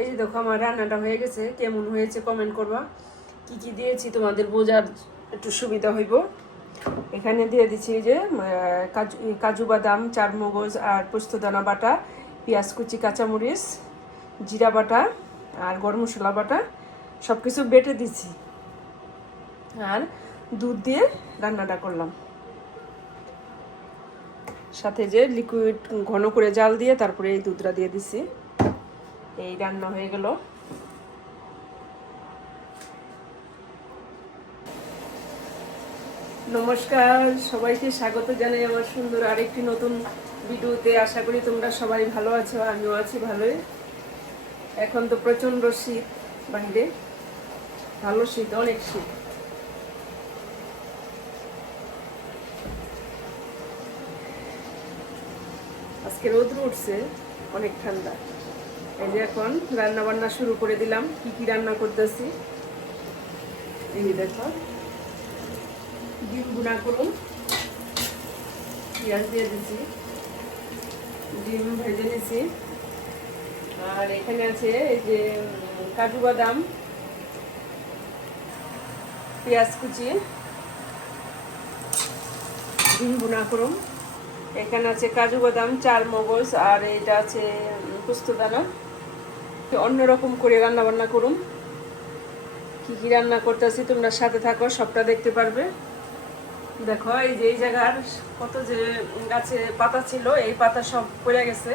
এই যে দেখো আমার রান্নাটা হয়ে গেছে, কেমন হয়েছে কমেন্ট করবা। কি কি দিয়েছি তোমাদের বোঝার একটু সুবিধা হইব। এখানে দিয়ে দিচ্ছি যে কাজু বাদাম, চারমগজ আর পোস্তদানা বাটা, পেঁয়াজ কুচি, কাঁচামরিচ, জিরা বাটা আর গরম মশলা বাটা সব কিছু বেটে দিচ্ছি। আর দুধ দিয়ে রান্নাটা করলাম, সাথে যে লিকুইড ঘন করে জাল দিয়ে তারপরে এই দুধটা দিয়ে দিছি। এই রান্না হয়ে গেল। নমস্কার, সবাইকে স্বাগত জানাই আমার সুন্দর আরেকটি নতুন ভিডিওতে। আশা করি তোমরা সবাই ভালো আছো, আমিও আছি ভালোই। এখন তো প্রচন্ড শীত বাইরে, ভালো শীত, অনেক শীত। আজকে রোদ উঠছে, অনেক ঠান্ডা। এই যে এখন রান্না বান্না শুরু করে দিলাম। কি কি রান্না করতেছি এই দেখো। ডিম ভুনা করুন, পেঁয়াজ দিয়ে দিচ্ছি, ডিম ভেজে নিছি। আর এখানে আছে এই যে কাজু বাদাম, পেঁয়াজ কুচি, ডিম ভুনা করুন। এখানে আছে কাজু বাদাম, চারমগজ আর এটা আছে পোস্তদানা। অন্যরকম করে রান্না বান্না করুন। কি কি রান্না করতেছি তোমরা সাথে থাকো, সবটা দেখতে পারবে। দেখো এই যে এই জায়গার কত যে গাছে পাতা ছিল, এই পাতা সব পড়ে গেছে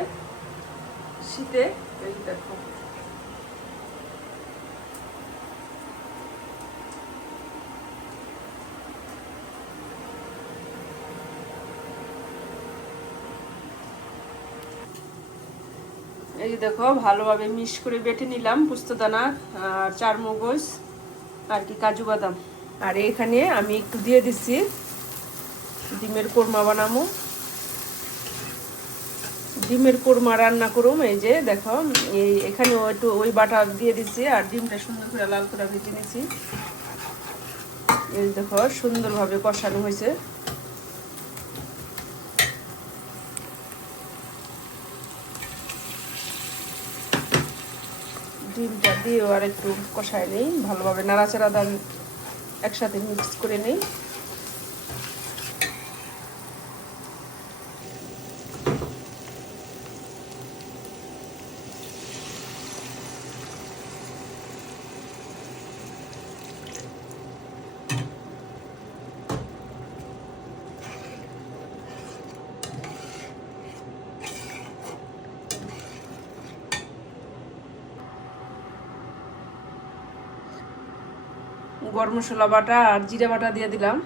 শীতে। এই দেখো এই যে দেখো ভালোভাবে মিক্স করে বেটে নিলাম পোস্তদানা আর চারমগজ আর কি কাজু বাদাম। আর এখানে আমি একটু দিয়ে দিচ্ছি ডিমের কোরমা বানাবো। ডিমের কোরমা রান্না করুম। এই যে দেখো এই এখানে একটু ওই বাটা দিয়ে দিচ্ছি আর ডিমটা সুন্দর করে লাল করে ভেজে নিয়েছি। এই দেখো সুন্দরভাবে কষানো হয়েছে। ডিমটা দিয়েও আর একটু কষায় নেই, ভালোভাবে নাড়াচাড়া দাম একসাথে মিক্স করে নেই। গরম মশলা বাটা আর জিরা বাটা দিয়ে দিলাম।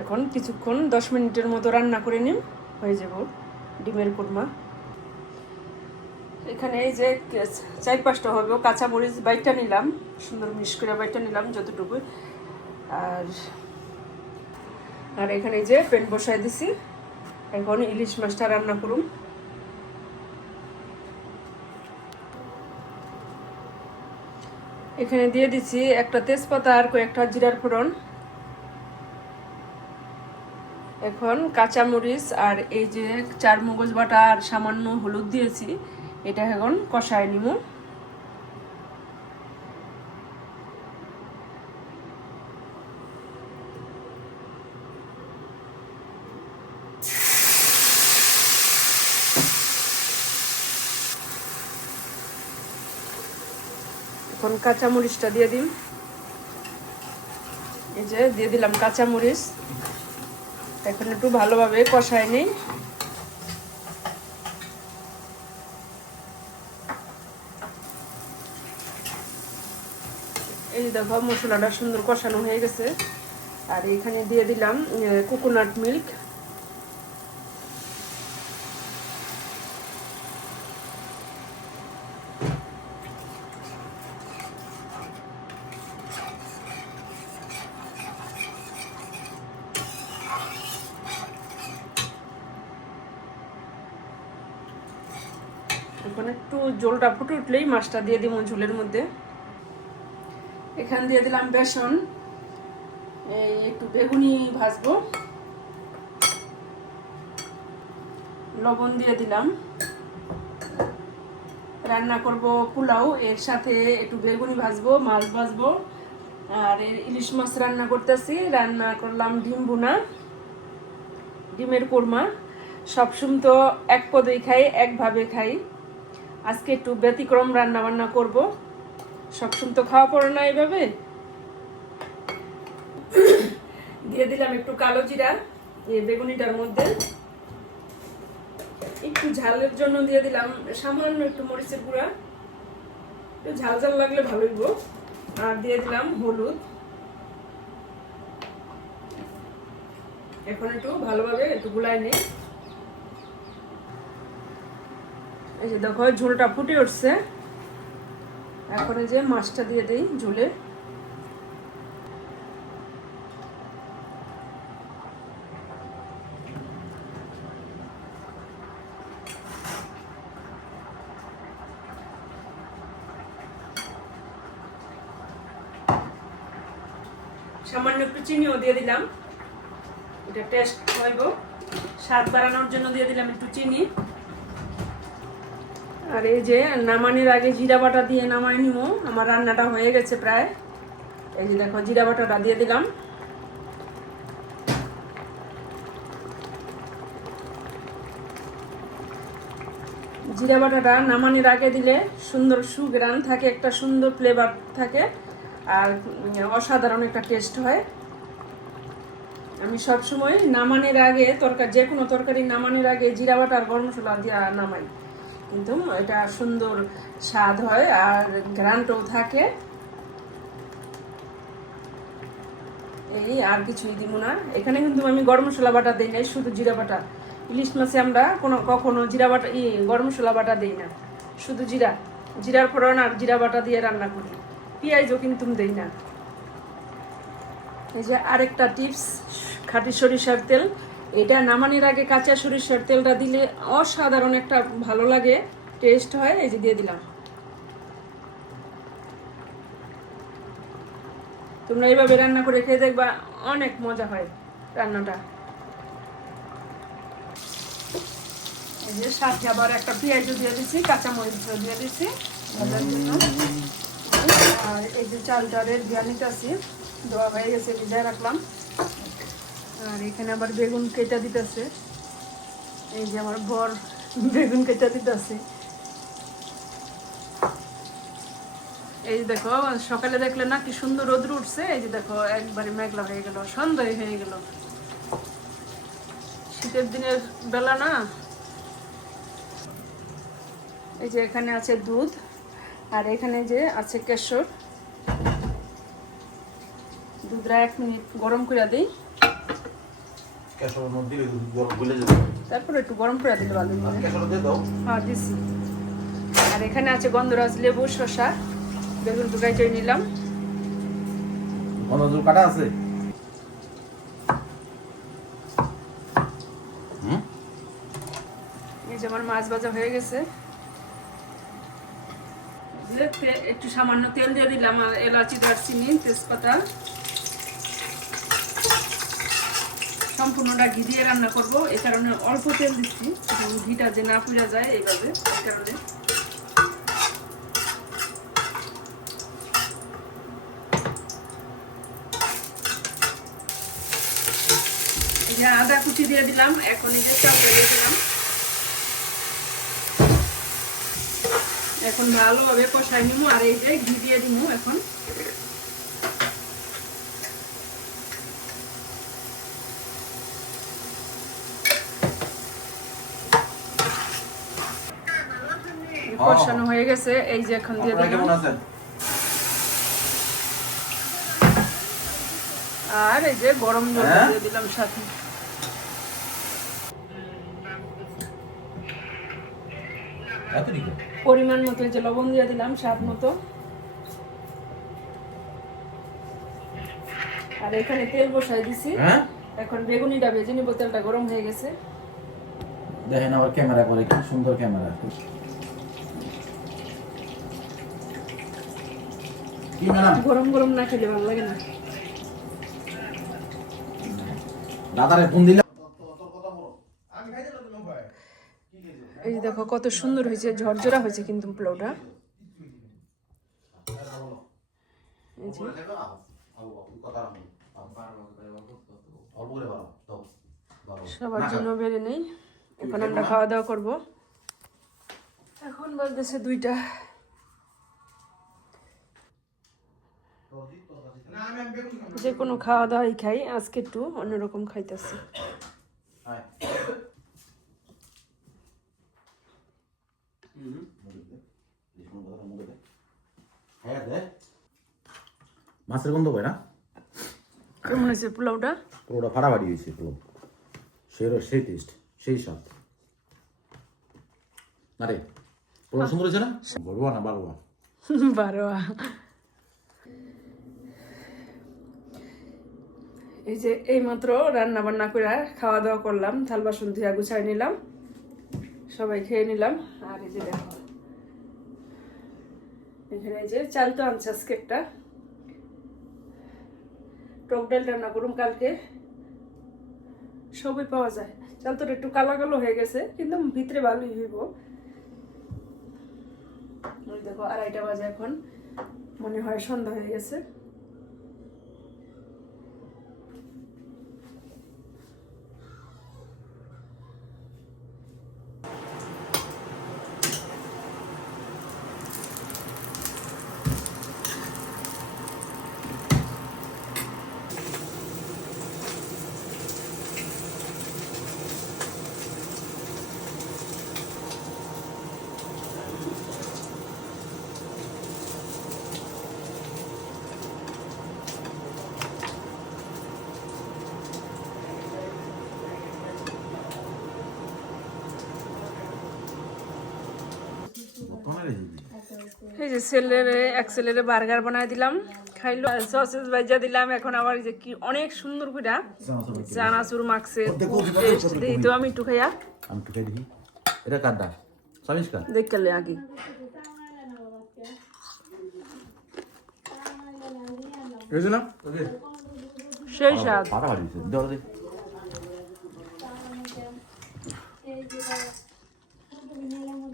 এখন কিছুক্ষণ 10 মিনিটের মতো রান্না করে নিন, হয়ে যাব ডিমের কোরমা। এখানে এই যে 4-5টা হবে কাঁচামরিচ বাইটটা নিলাম, সুন্দর মিক্স করে বাইটটা নিলাম যতটুকু। আর আর এখানে এই যে প্যান বসাই দিছি। এখন ইলিশ মাছটা রান্না করুন। এখানে দিয়ে দিচ্ছি একটা তেজপাতা আর কয়েকটা জিরার ফোড়ন। এখন কাঁচামরিচ আর এই যে চারমগজ বাটা আর সামান্য হলুদ দিয়েছি, এটা এখন কষায় নিব। এখন কাঁচামরিচটা দিয়ে দিন। এই যে দিয়ে দিলাম কাঁচামরিচ। এখন একটু ভালোভাবে কষায় নিই। এই দেখো মশলাটা সুন্দর কষানো হয়ে গেছে। আর এখানে দিয়ে দিলাম কোকোনাট মিল্ক। এখন একটু জলটা ফুটে উঠলেই মাছটা দিয়ে দিব ঝোলের মধ্যে। এখানে দিয়ে দিলাম বেসন, এই একটু বেগুনি ভাজবো, লবণ দিয়ে দিলাম। রান্না করব পোলাও, এর সাথে একটু বেগুনি ভাজবো, মাছ ভাজবো, আর ইলিশ মাছ রান্না করতেছি। রান্না করলাম ডিম ভুনা, ডিমের কোরমা। সবসময় তো এক পদেই খাই, একভাবে খাই, আজকে একটু ব্যতিক্রম রান্না বান্না করব। সবসময় তো খাওয়া পড়ে না এইভাবে। দিয়ে দিলাম একটু কালো জিরা এই বেগুনিটার মধ্যে, একটু ঝালের জন্য দিয়ে দিলাম সামান্য একটু মরিচের গুঁড়া, একটু ঝাল ঝাল লাগলে ভালো হইব। আর দিয়ে দিলাম হলুদ। এখন একটু ভালোভাবে একটু গুলাই নিই। এই যে দেখো ঝোলটা ফুটে উঠছে, এখন এই যে মাছটা দিয়ে দিই ঝোলে। সামান্য একটু চিনিও দিয়ে দিলাম, এটা টেস্ট হইব, স্বাদ বাড়ানোর জন্য দিয়ে দিলাম একটু চিনি। আর এই যে নামানোর আগে জিরা বাটা দিয়ে নামাই নিব। আমার রান্নাটা হয়ে গেছে প্রায়। এই যে দেখো জিরা বাটাটা দিয়ে দিলাম। জিরা বাটাটা নামানোর আগে দিলে সুন্দর সুঘ্রাণ থাকে, একটা সুন্দর ফ্লেভার থাকে, আর অসাধারণ একটা টেস্ট হয়। আমি সবসময় নামানোর আগে তরকারি, যে কোনো তরকারি নামানোর আগে জিরা বাটা আর গরম মশলা দিয়ে নামাই, কিন্তু এটা সুন্দর স্বাদ হয় আর ঘ্রাণটাও থাকে। এই আর কিছুই দিব না এখানে, কিন্তু আমি গরম মশলা বাটা দিই না, শুধু জিরা বাটা। ইলিশ মাছে আমরা কখনো জিরা বাটা গরম মশলা বাটা দিই না, শুধু জিরার ফোড়ন আর জিরা বাটা দিয়ে রান্না করি। পেঁয়াজও কিন্তু দিই না। এই যে আরেকটা টিপস, খাঁটি সরিষার তেল। এটা নামানোর আগে কাঁচা সরিষার তেলটা দিলে অসাধারণ একটা ভালো লাগে, টেস্ট হয়। এই যে দিয়ে দিলাম। তোমরা এইভাবে রান্না করে খেয়ে দেখবা, অনেক মজা হয় রান্নাটা। এই যে সাথে আবার একটা পেঁয়াজও দিয়ে দিচ্ছি, কাঁচামরিচও দিয়ে দিচ্ছি ভাজার জন্য। আর এই যে চালটা ভিজা নিতেছি, দেওয়া হয়ে গেছে, ভিজায় রাখলাম। আর এখানে আবার বেগুন কেটে দিতেছে, এই যে আমার বর বেগুন কেটে দিতেছে। এই দেখো সকালে দেখলে না কি সুন্দর রোদ্র উঠছে, এই যে দেখো একবারে মেঘলা হয়ে গেল, সন্ধ্যা হয়ে গেল। শীতের দিনের বেলা না। এই যে এখানে আছে দুধ, আর এখানে যে আছে কেশর। দুধটা 1 মিনিট গরম করে দিই, তারপরে একটু গরম করে দিলে ভালো হবে। হ্যাঁ দিছি। আর এখানে আছে গন্ধরাজ লেবু, শসা, বেগুন টুকাইতে নিলাম। কাটা আছে। এই যে আমার মাছ ভাজা হয়ে গেছে, একটু সামান্য তেল দিয়ে দিলাম, আর এলাচি, দারচিনি, তেজপাতা। সম্পূর্ণটা ঘি দিয়ে রান্না করব, এই কারণে অল্প তেল দিচ্ছি, ঘিটা যে না পুড়ে যায় এইভাবে, এই কারণে। এই যে আদা কুচি দিয়ে দিলাম, এখন এই যে চালটা দিয়ে দিলাম। এখন ভালোভাবে কষাই নিব, আর এই যে ঘি দিয়ে দিব এখন। কষানো হয়ে গেছে, এই যে এখন দিয়ে দিলাম। আর এই যে গরম জল দিয়ে দিলাম সাথে। পরিমাণ মতো যে লবণ দিয়ে দিলাম, স্বাদ মতো। আর এখানে তেল বসাই দিছি, এখন বেগুনিটা ভেজে নিব, তেলটা গরম হয়ে গেছে। দেখেন আবার ক্যামেরা করে, কি সুন্দর ক্যামেরা। কি ম্যাডাম, গরম গরম না খেলে ভালো লাগে না। দাদারে ফোন দিলাম। এই যে দেখো কত সুন্দর হয়েছে, ঝরঝরা হয়েছে কিন্তু পোলাওটা। এই যে সবার জন্য বেড়ে নেই। এখন আমরা খাওয়া দাওয়া করবো। এখন বলতেছে 2টা। যে কোনো খাওয়া দাওয়াই খাই, আজকে একটু অন্যরকম খাইতেছি। মাছের গন্ধ পাই না? কেমন হয়েছে পোলাওটা? পুরোটা ফাটাফাটি হয়েছে পুরো, সেই টেস্ট, সেই স্বাদ। আরে পুরো সুন্দর হয়েছে না? বলবা না বারোয়া। বারোয়া। এই যে এইমাত্র রান্না বান্না করে খাওয়া দাওয়া করলাম, থাল বাসন ধুয়া গুছাই নিলাম, সবাই খেয়ে নিলাম। আর এই যে দেখো এখানে এই যে চাল তো আনছে আজকে একটা, টক ডাল রান্না করুম কালকে, সবই পাওয়া যায়। চাল তো একটু কালো কালো হয়ে গেছে কিন্তু ভিতরে ভালোই হইব। দেখো 2:30 বাজে, এখন মনে হয় সন্ধ্যা হয়ে গেছে। এই যে এক ছেলেরে বার্গার বানায় দিলাম, খাইলো, সসেজ ভাজা দিলাম। এখন আবার যে কি অনেক সুন্দর করে চানাচুর মাখছে, টেস্ট দেই তো। আমি একটু খাইয়া, আমি একটু খাই দেখি। এটা কারটা সামিশকা দেখলে আগে এসে না সেই স্বাদ। ফাটাফাটি হয়েছে, দাও দে।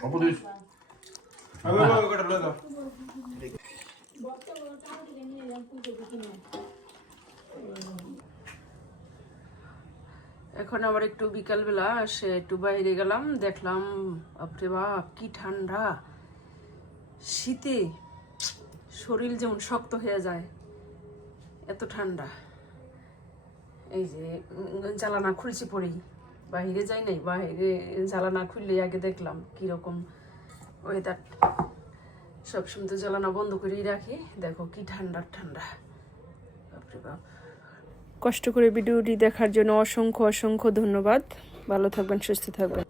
অপদেশ এখন আবার একটু বিকালবেলা সে একটু বাইরে গেলাম, দেখলাম বাপরে বাপ কি ঠান্ডা। শীতে শরীর যেমন শক্ত হয়ে যায়, এত ঠান্ডা। এই যে জ্বালানা খুলছি পরেই, বাইরে যাই নাই, বাইরে জ্বালানা খুললে আগে দেখলাম কিরকম ওয়েদার। সবসময় তো জ্বালানা বন্ধ করেই রাখি, দেখো কি ঠান্ডা ঠান্ডা, বাপরে বাপ। কষ্ট করে ভিডিওটি দেখার জন্য অসংখ্য অসংখ্য ধন্যবাদ। ভালো থাকবেন, সুস্থ থাকবেন।